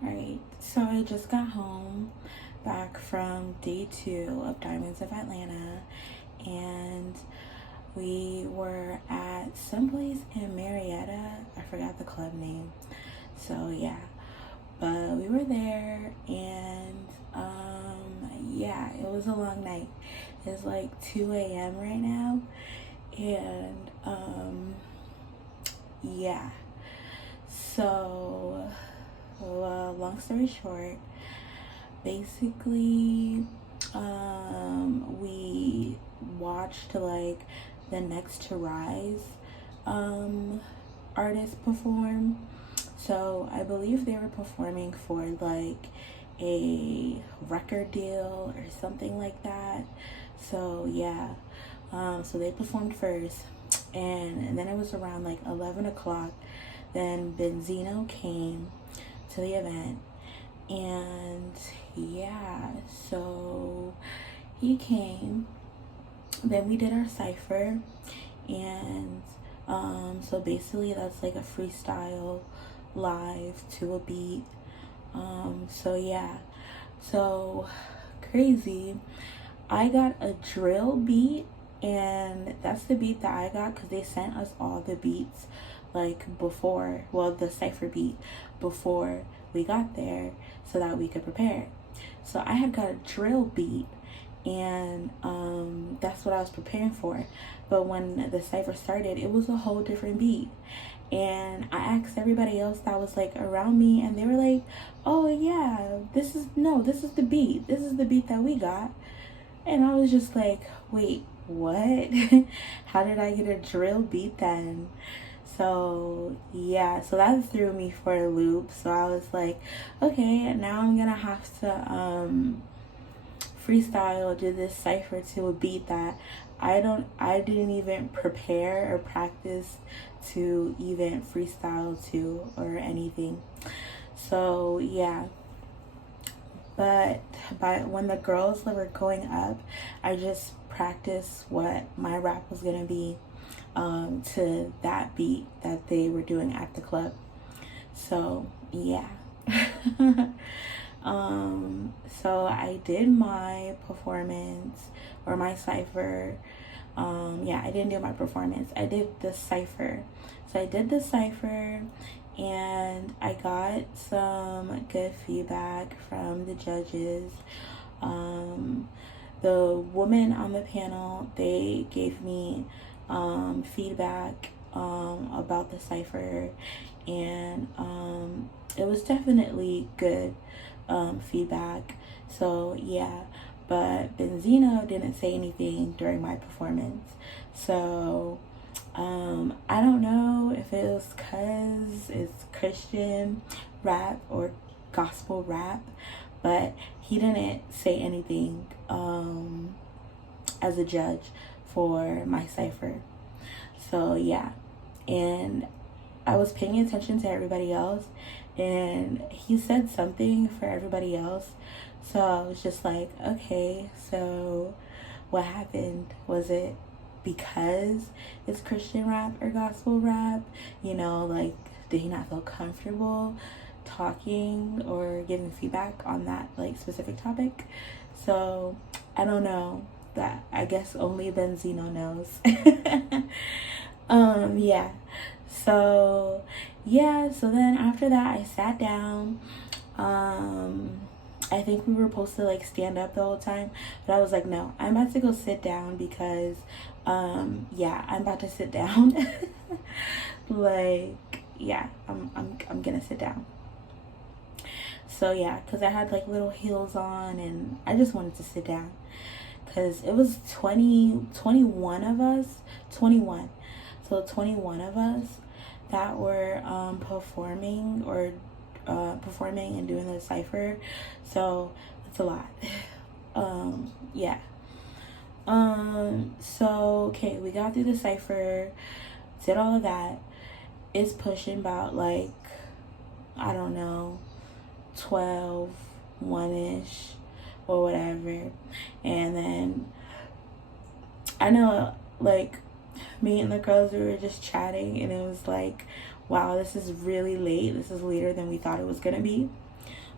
Alright, so I just got home back from day 2 of Diamonds of Atlanta, and we were at someplace in Marietta. I forgot the club name. So yeah, but we were there, and yeah, it was a long night. It's like 2 a.m. right now, and yeah. So, well, long story short, basically, we watched like the Next to Rise um, artist perform. So I believe they were performing for like a record deal or something like that. So yeah, so they performed first, and then it was around like 11 o'clock. Then Benzino came to the event, and yeah, so he came. Then we did our cipher, and so basically that's like a freestyle live to a beat. So yeah, so crazy. I got a drill beat, and that's the beat that I got because they sent us all the beats like before, well, the cipher beat before we got there so that we could prepare. So I had got a drill beat, and that's what I was preparing for. But when the cipher started, it was a whole different beat. And I asked everybody else that was like around me, and they were like, "Oh yeah, this is the beat. This is the beat that we got." And I was just like, "Wait, what? How did I get a drill beat then?" So yeah, so that threw me for a loop. So I was like, okay, now I'm gonna have to freestyle, do this cipher to a beat that I didn't even prepare or practice to even freestyle to or anything. So yeah, but by when the girls were going up, I just practiced what my rap was gonna be to that beat that they were doing at the club. So yeah. So I did my performance or my cipher. Yeah, I didn't do my performance. I did the cipher. So I did the cipher, and I got some good feedback from the judges. The women on the panel, they gave me feedback about the cipher, and it was definitely good feedback. So yeah, but Benzino didn't say anything during my performance. So I don't know if it was because it's Christian rap or gospel rap, but he didn't say anything as a judge for my cipher. So yeah, and I was paying attention to everybody else, and he said something for everybody else. So I was just like, okay, so what happened? Was it because it's Christian rap or gospel rap? You know, like, did he not feel comfortable talking or giving feedback on that like specific topic? So I don't know. That I guess only Benzino knows. Yeah. So yeah, so then after that I sat down. I think we were supposed to like stand up the whole time, but I was like, no, I'm about to go sit down because yeah, I'm about to sit down. Like, yeah, I'm gonna sit down. So yeah, because I had like little heels on, and I just wanted to sit down because it was 21 of us, 21. So 21 of us that were performing or performing and doing the cipher. So that's a lot. Yeah. So okay, we got through the cipher, did all of that. It's pushing about like, I don't know, 12, 1-ish or whatever. And then I know like me and the girls, we were just chatting, and it was like wow, this is really late. This is later than we thought it was gonna be.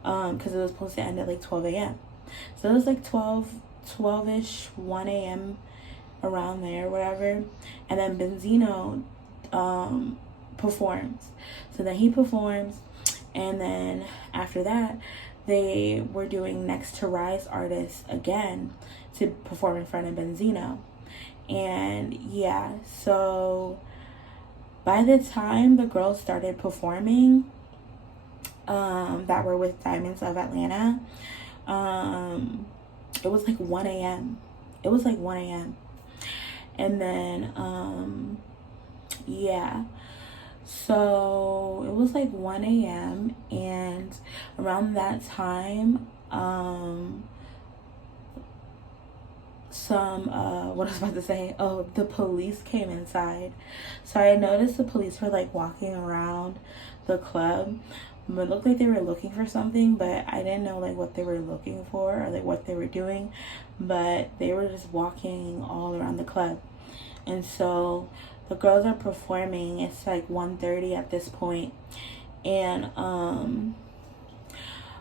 Because it was supposed to end at like 12 a.m. So it was like 12-ish, 1 a.m. around there, whatever. And then Benzino performs. So then he performs, and then after that, they were doing Next to Rise artists again to perform in front of Benzino. And yeah, so by the time the girls started performing, that were with Diamonds of Atlanta, it was like 1 a.m. It was like 1 a.m. And then, yeah. So it was like 1 a.m. and around that time, what I was about to say, oh, the police came inside. So I noticed the police were like walking around the club. It looked like they were looking for something, but I didn't know like what they were looking for or like what they were doing. But they were just walking all around the club. And so the girls are performing. It's like 1:30 at this point. And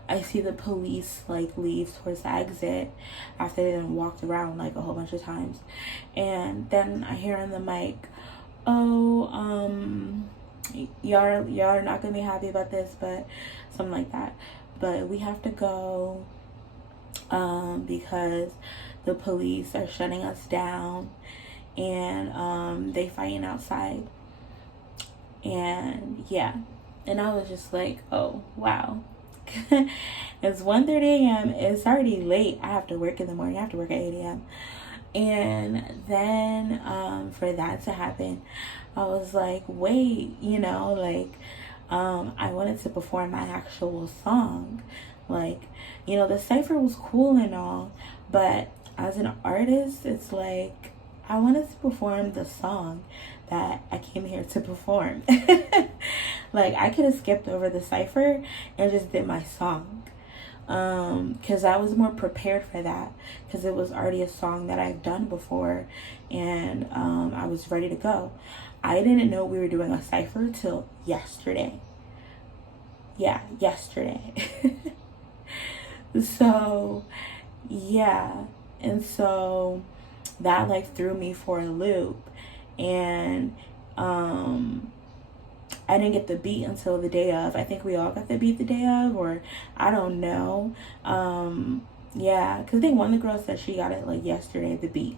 I see the police like leave towards the exit after they done walked around like a whole bunch of times. And then I hear on the mic, oh, y'all are not gonna be happy about this, but something like that. But we have to go because the police are shutting us down, and they fighting outside. And yeah, and I was just like, oh wow. It's 1:30 a.m. It's already late. I have to work in the morning. I have to work at 8 a.m. And then for that to happen, I was like, wait, like I wanted to perform my actual song. Like, the cypher was cool and all, but as an artist, it's like I wanted to perform the song that I came here to perform. Like, I could have skipped over the cypher and just did my song. Because I was more prepared for that, because it was already a song that I've done before, and I was ready to go. I didn't know we were doing a cypher till yesterday. Yeah, yesterday. So, yeah. And so that like threw me for a loop. And I didn't get the beat until the day of. I think we all got the beat the day of, or I don't know. Yeah, because I think one of the girls said she got it like yesterday, the beat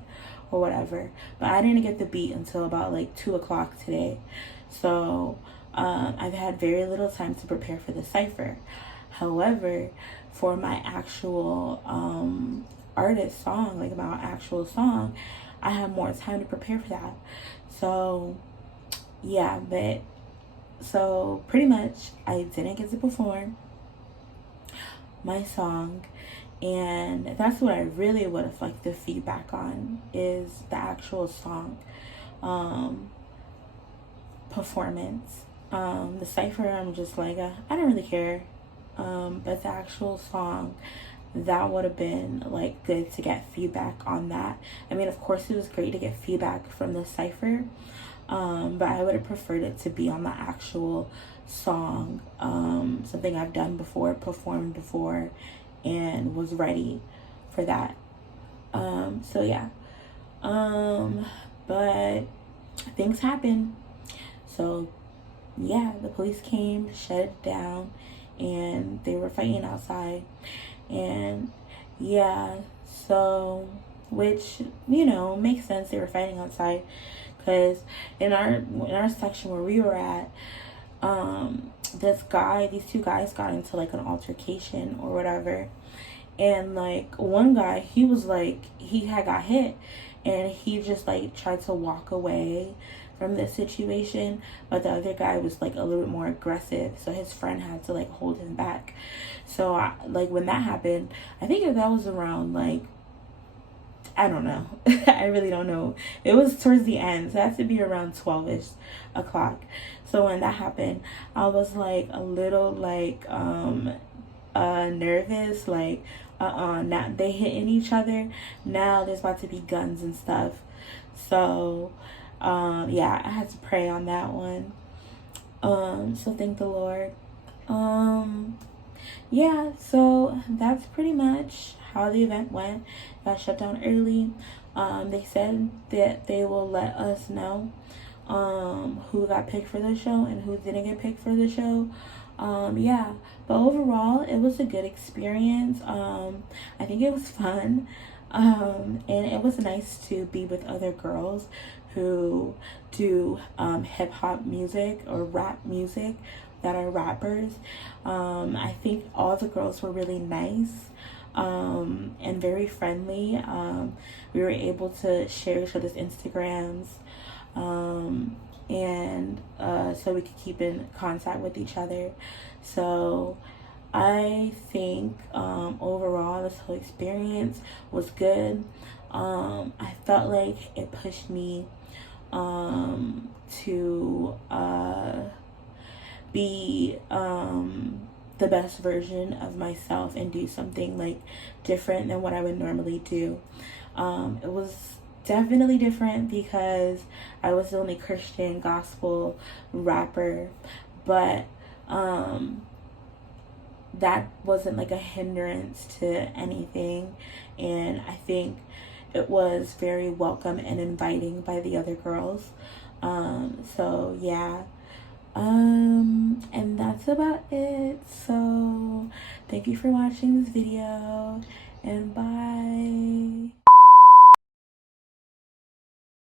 or whatever. But I didn't get the beat until about like 2 o'clock today. So I've had very little time to prepare for the cypher. However, for my actual artist song, like my actual song, I have more time to prepare for that. So yeah, but so pretty much I didn't get to perform my song, and that's what I really would have liked the feedback on, is the actual song performance. The cypher, I'm just like, I don't really care. But the actual song, that would have been like good to get feedback on that. I mean, of course it was great to get feedback from the cypher, but I would have preferred it to be on the actual song, something I've done before, performed before, and was ready for that. So yeah, but things happen. So yeah, the police came, shut it down, and they were fighting outside. And yeah, so, which, makes sense, they were fighting outside, because in our section where we were at, these two guys got into like an altercation or whatever. And like one guy, he was like, he had got hit, and he just like tried to walk away from this situation, but the other guy was like a little bit more aggressive, so his friend had to like hold him back. So when that happened, I think that was around like, I don't know. I really don't know. It was towards the end, so it had to be around 12-ish o'clock. So when that happened, I was like a little like nervous, like now they hitting each other, now there's about to be guns and stuff. So yeah, I had to pray on that one. So thank the Lord. Yeah, so that's pretty much how the event went. Got shut down early. They said that they will let us know who got picked for the show and who didn't get picked for the show. Yeah, but overall it was a good experience. I think it was fun. And it was nice to be with other girls who do hip hop music or rap music, that are rappers. I think all the girls were really nice and very friendly. We were able to share each other's Instagrams, and so we could keep in contact with each other. So I think overall this whole experience was good. I felt like it pushed me to be the best version of myself and do something like different than what I would normally do. It was definitely different because I was the only Christian gospel rapper, but that wasn't like a hindrance to anything, and I think it was very welcome and inviting by the other girls. So yeah. And that's about it. So thank you for watching this video, and bye.